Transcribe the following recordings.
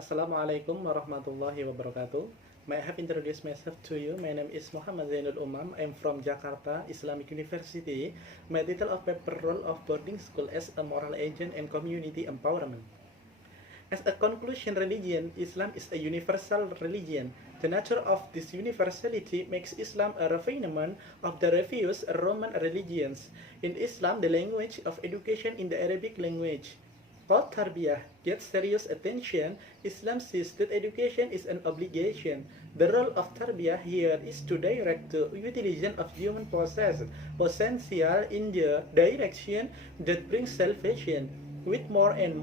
Assalamualaikum warahmatullahi wabarakatuh. May I have introduced myself to you? My name is Muhammad Zainul Umam. I'm from Jakarta Islamic University. My title of paper role of boarding school as a moral agent and community empowerment. As a conclusion religion, Islam is a universal religion. The nature of this universality makes Islam a refinement of the previous Roman religions. In Islam, the language of education in the Arabic language called tarbiyah gets serious attention. Islam sees that education is an obligation. The role of tarbiyah here is to direct the utilization of human potential in the direction that brings salvation. With more and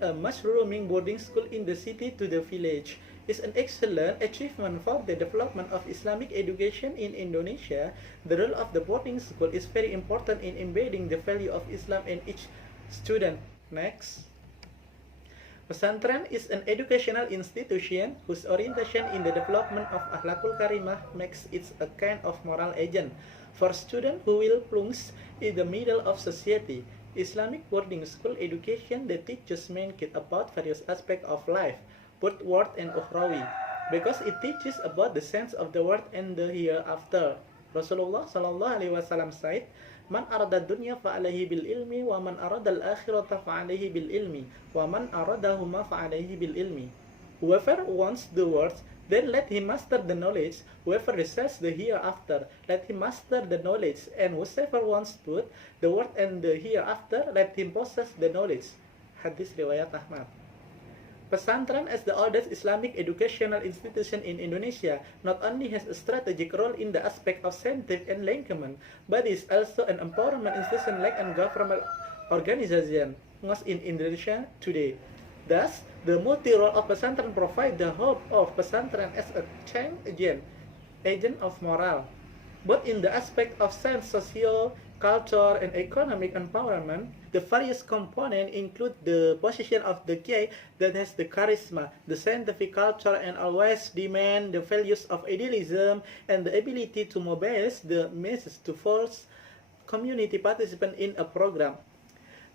a mushrooming boarding school in the city to the village is an excellent achievement for the development of Islamic education in Indonesia. The role of the boarding school is very important in embedding the value of Islam in each student. Next. Pesantren is an educational institution whose orientation in the development of akhlakul karimah makes it a kind of moral agent for students who will plunge in the middle of society. Islamic boarding school education that teaches main kids about various aspects of life, both world and ukhrawi, because it teaches about the sense of the world and the hereafter. Rasulullah Sallallahu Alaihi Wasallam said, "Man arada dunya fa'alaihi bil ilmi, wa man arada al akhirata fa'alaihi bil ilmi, wa man aradahuma fa'alaihi bil ilmi." Whoever wants the world, then let him master the knowledge. Whoever desires the hereafter, let him master the knowledge. And whoever wants both the world and the hereafter, let him possess the knowledge. Hadis riwayat Ahmad. Pesantren, as the oldest Islamic educational institution in Indonesia, not only has a strategic role in the aspect of scientific enlightenment, but is also an empowerment institution like a government organization most in Indonesia today. Thus, the multi-role of pesantren provide the hope of pesantren as a change agent of moral, both in the aspect of science, social, culture, and economic empowerment. The various components include the position of the kiai that has the charisma, the scientific culture, and always demand the values of idealism and the ability to mobilize the masses to force community participant in a program.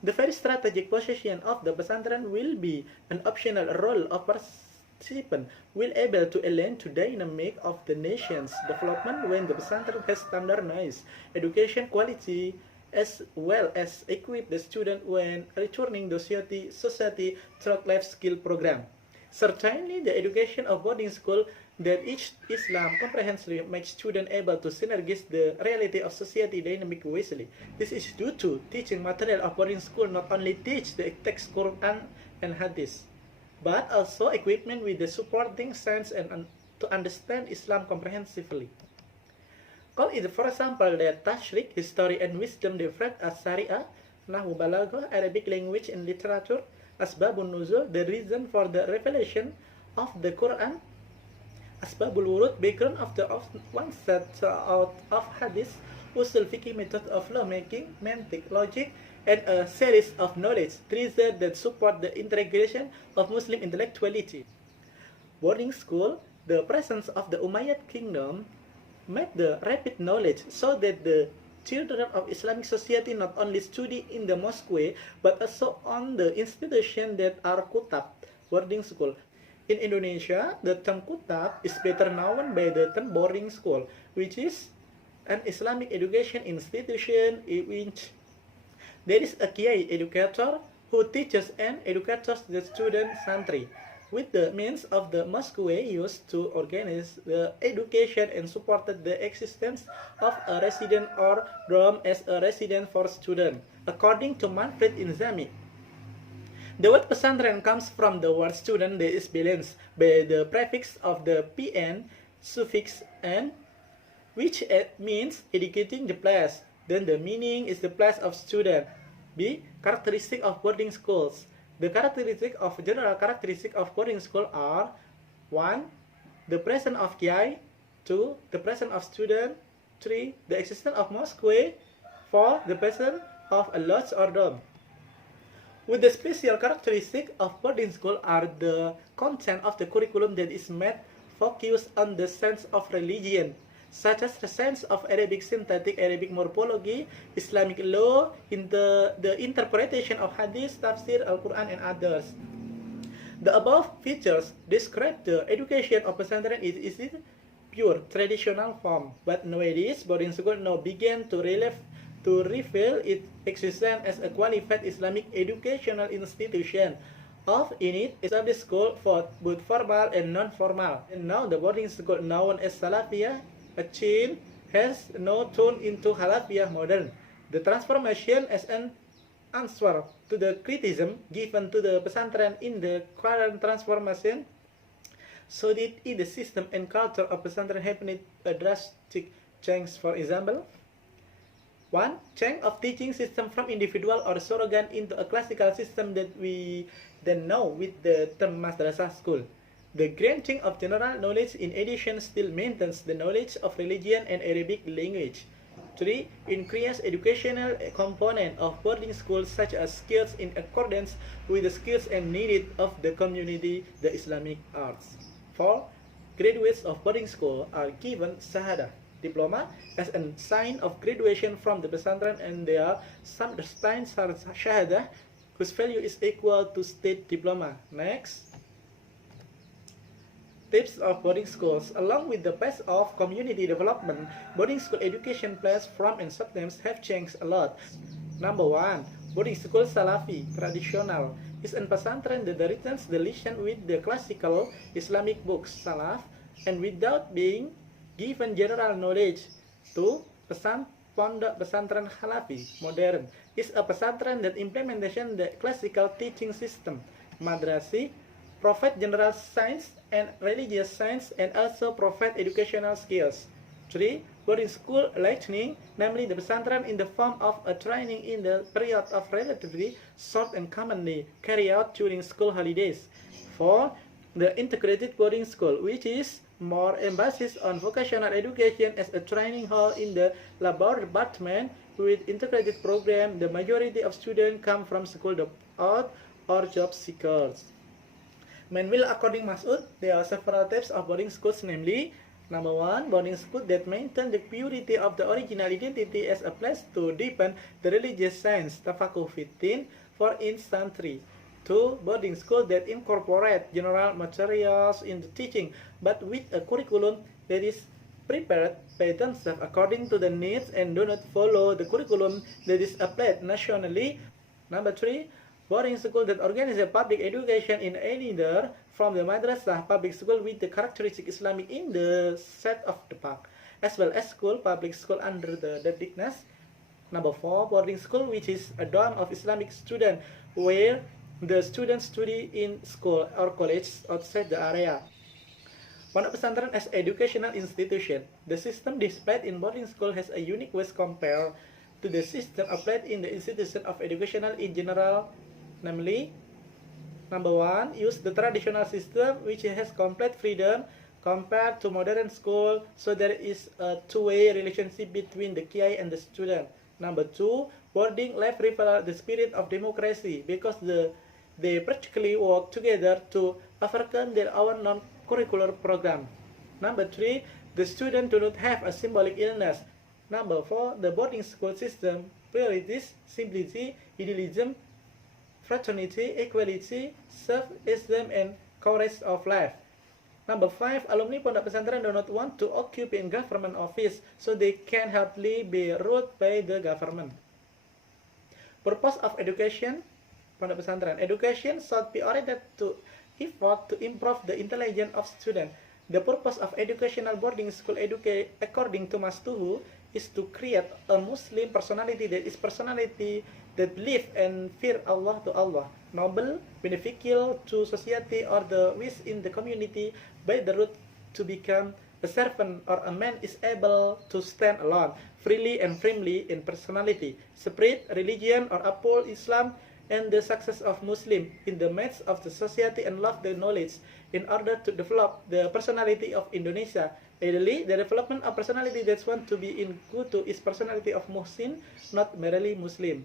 The very strategic position of the pesantren will be an optional role of participant will able to align to dynamic of the nation's development when the pesantren has standardized education quality as well as equip the student when returning to society through life skill program. Certainly, the education of boarding school that each Islam comprehensively makes students able to synergize the reality of society dynamic wisely. This is due to teaching material of boarding school not only teach the text Quran and Hadith, but also equipment with the supporting science and to understand Islam comprehensively. Call it, for example, that Tashriq, history and wisdom developed as Sharia, Nahwu Balaghah, Arabic language and literature, Asbabun Nuzul, the reason for the revelation of the Quran, Asbabul Wurud, background of the one set out of Hadith, Usul Fiqh, method of lawmaking, mantic, logic, and a series of knowledge treasures that support the integration of Muslim intellectuality. Boarding school, the presence of the Umayyad kingdom, made the rapid knowledge so that the children of Islamic society not only study in the mosque but also on the institution that are kutab, boarding school. In Indonesia, the term kutab is better known by the term boarding school, which is an Islamic education institution in which there is a kiai educator who teaches and educates the student santri with the means of the mosque used to organize the education and supported the existence of a resident or dorm as a residence for students. According to Manfred Inzami, the word pesantren comes from the word student that is balanced by the prefix of the pn suffix n, which means educating the place. Then the meaning is the place of student. B. Characteristic of boarding schools. The general characteristic of boarding school are 1. The presence of kiai, 2. The presence of student, 3. The existence of mosque, 4. The presence of a lodge or dorm. With the special characteristic of boarding school are the content of the curriculum that is made focus on the sense of religion, such as the sense of Arabic synthetic, Arabic morphology, Islamic law, in the interpretation of hadith, tafsir, Al-Quran, and others. The above features describe the education of pesantren is its pure traditional form, but nowadays boarding school now began to reveal its existence as a qualified Islamic educational institution of in it established school for both formal and non-formal. And now the boarding school known as Salafiyah, a chain, has now turned into Halafiyah modern. The transformation as an answer to the criticism given to the pesantren in the current transformation, so did in the system and culture of pesantren happened a drastic change. For example, one, change of teaching system from individual or surrogate into a classical system that we then know with the term madrasah school. The granting of general knowledge in addition still maintains the knowledge of religion and Arabic language. 3. Increase educational component of boarding schools such as skills in accordance with the skills and needs of the community, the Islamic arts. 4. Graduates of boarding school are given shahada, diploma, as a sign of graduation from the pesantren, and there are some shahada whose value is equal to state diploma. Next. Tips of boarding schools. Along with the pace of community development, boarding school education plans from and sometimes have changed a lot. Number 1. Boarding school Salafi, traditional, is an pesantren that returns the lesson with the classical Islamic books, Salaf, and without being given general knowledge. 2. Pondok pesantren Halafi, modern, is a pesantren that implementation the classical teaching system, madrasi, provide general science and religious science, and also provide educational skills. 3. Boarding school learning, namely the pesantren in the form of a training in the period of relatively short and commonly carried out during school holidays. 4. The integrated boarding school, which is more emphasis on vocational education as a training hall in the labor department with integrated program. The majority of students come from school out or job seekers. Meanwhile, according Mas'ud, there are several types of boarding schools, namely, number 1, boarding school that maintain the purity of the original identity as a place to deepen the religious science, tafakuh fitin, for instance. 3. 2. Boarding school that incorporate general materials in the teaching, but with a curriculum that is prepared by themselves according to the needs and do not follow the curriculum that is applied nationally. Number 3. Boarding school that organize public education in either from the madrasah public school with the characteristic Islamic in the set of the park, as well as school public school under the dignity. Number 4. Boarding school which is a dorm of Islamic student where the students study in school or college outside the area. Pondok pesantren as educational institution. The system displayed in boarding school has a unique ways compared to the system applied in the institution of educational in general. Namely, number 1, use the traditional system which has complete freedom compared to modern school, so there is a two-way relationship between the kiai and the student. Number 2, boarding life reveal the spirit of democracy because they practically work together to overcome their own non-curricular program. Number 3, the students do not have a symbolic illness. Number 4, the boarding school system priorities simplicity, idealism, fraternity, equality, self-esteem, and courage of life. Number 5, alumni pondok pesantren do not want to occupy in government office, so they can hardly be ruled by the government. Purpose of education, pondok pesantren. Education should be oriented to effort to improve the intelligence of students. The purpose of educational boarding school according to Mastuhu is to create a Muslim personality that believe and fear Allah to Allah, noble, beneficial to society or the wish in the community by the route to become a servant or a man is able to stand alone, freely and firmly in personality, spread religion or uphold Islam and the success of Muslim in the midst of the society and love the knowledge in order to develop the personality of Indonesia. Ideally, the development of personality that want to be in good to is personality of Muslim, not merely Muslim.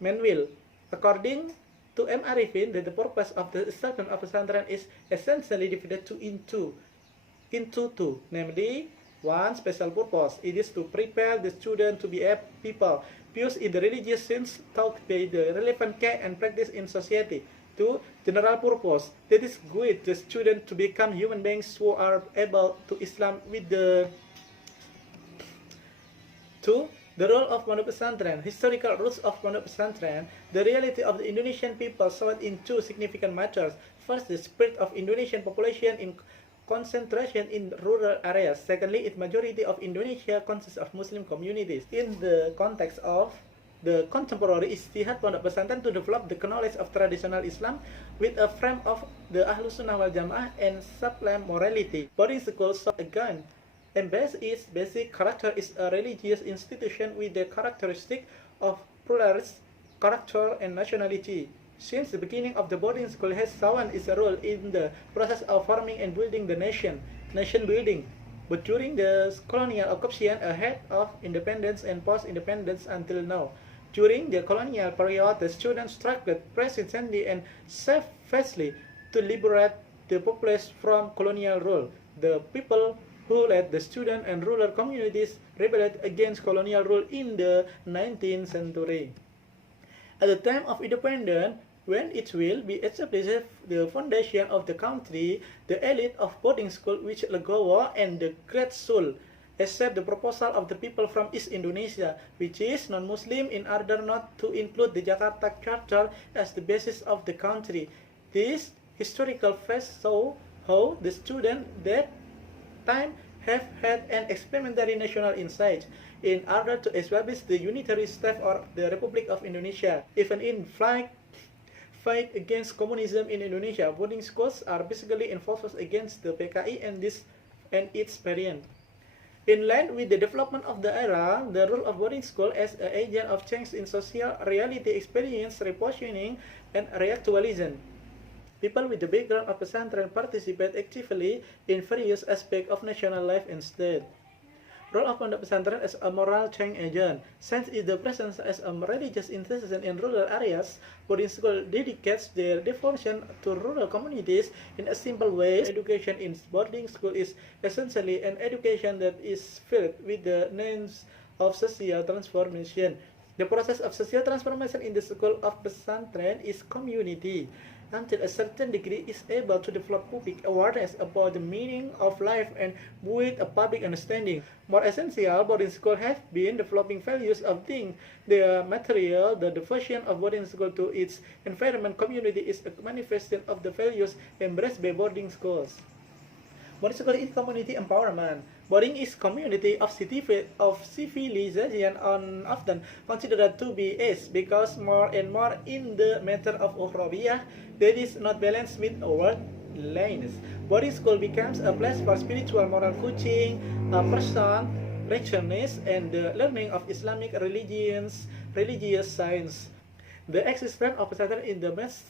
Meanwhile, according to M. Arifin, that the purpose of the establishment of pesantren is essentially divided into two, namely, 1. Special purpose. It is to prepare the student to be a people, pious in the religious sense, taught by the relevant care and practice in society. to general purpose. That is good the student to become human beings who are able to Islam with the 2. The role of Pondok Pesantren. Historical roots of Pondok Pesantren. The reality of the Indonesian people showed in two significant matters. First, the spread of Indonesian population in concentration in rural areas. Secondly, its majority of Indonesia consists of Muslim communities. In the context of the contemporary ijtihad Pondok Pesantren to develop the knowledge of traditional Islam with a frame of the Ahlus Sunnah wal Jamaah and sublime morality. Boarding school so again embeds its basic character is a religious institution with the characteristic of pluralist character and nationality. Since the beginning of the boarding school has shown its role in the process of forming and building the nation building. But during the colonial occupation ahead of independence and post-independence until now. During the colonial period, the students struggled persistently and steadfastly to liberate the populace from colonial rule. The people who led the student and rural communities rebelled against colonial rule in the 19th century. At the time of independence, when it will be established the foundation of the country, the elite of boarding school which Legowo and the Great Sul accept the proposal of the people from East Indonesia, which is non-Muslim, in order not to include the Jakarta Charter as the basis of the country. This historical phase show how the students that time have had an experimentary national insight in order to establish the unitary state or the Republic of Indonesia. Even in fight against communism in Indonesia, boarding schools are basically enforced against the PKI and its variant. In line with the development of the era, the role of boarding school as an agent of change in social reality experience repositioning and reactualism. People with the background of pesantren participate actively in various aspects of national life and state. Role of Pondok Pesantren as a moral change agent. Since its presence as a religious institution in rural areas, boarding school dedicates their devotion to rural communities in a simple way. Education in boarding school is essentially an education that is filled with the names of social transformation. The process of social transformation in the school of Pesantren is community. Until a certain degree is able to develop public awareness about the meaning of life and build a public understanding. More essential, boarding school have been developing values of being the material. The devotion of boarding school to its environment community is a manifestation of the values embraced by boarding schools. Boarding school is community empowerment. Boarding is community of civilization and often considered to be ace because more and more in the matter of ukhrawiyah that is not balanced with worldliness. Boarding school becomes a place for spiritual moral coaching, person, righteousness, and the learning of Islamic religious science. The existence of pesantren in the midst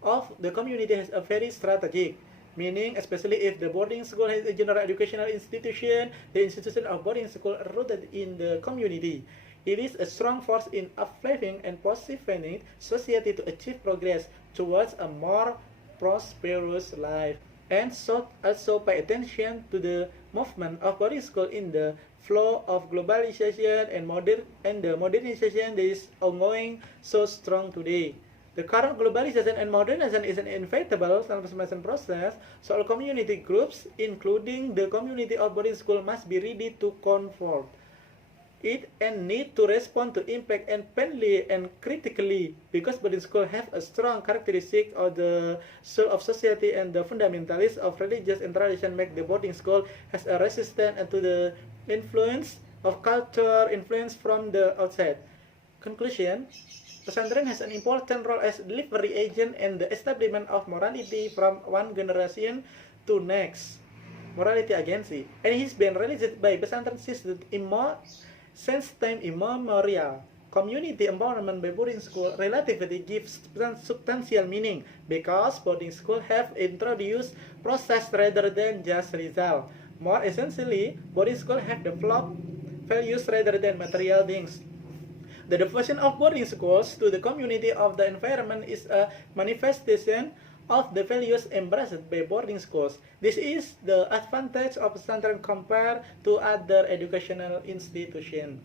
of the community has a very strategic meaning, especially if the boarding school is a general educational institution. The institution of boarding school rooted in the community. It is a strong force in uplifting and positioning society to achieve progress towards a more prosperous life. And so also pay attention to the movement of boarding school in the flow of globalization and the modernization that is ongoing so strong today. The current globalization and modernization is an inevitable transformation process, so all community groups, including the community of boarding school, must be ready to confront it and need to respond to impact and painfully and critically, because boarding school have a strong characteristic of the soul of society, and the fundamentalists of religious and tradition make the boarding school as a resistance to the influence of culture influence from the outside. Conclusion: pesantren has an important role as delivery agent and the establishment of morality from one generation to next. Morality agency, and it has been realized by pesantren since time immemorial. Community empowerment by boarding school relatively gives substantial meaning because boarding school have introduced process rather than just result. More essentially, boarding school have developed values rather than material things. The devotion of boarding schools to the community of the environment is a manifestation of the values embraced by boarding schools. This is the advantage of pesantren compared to other educational institutions.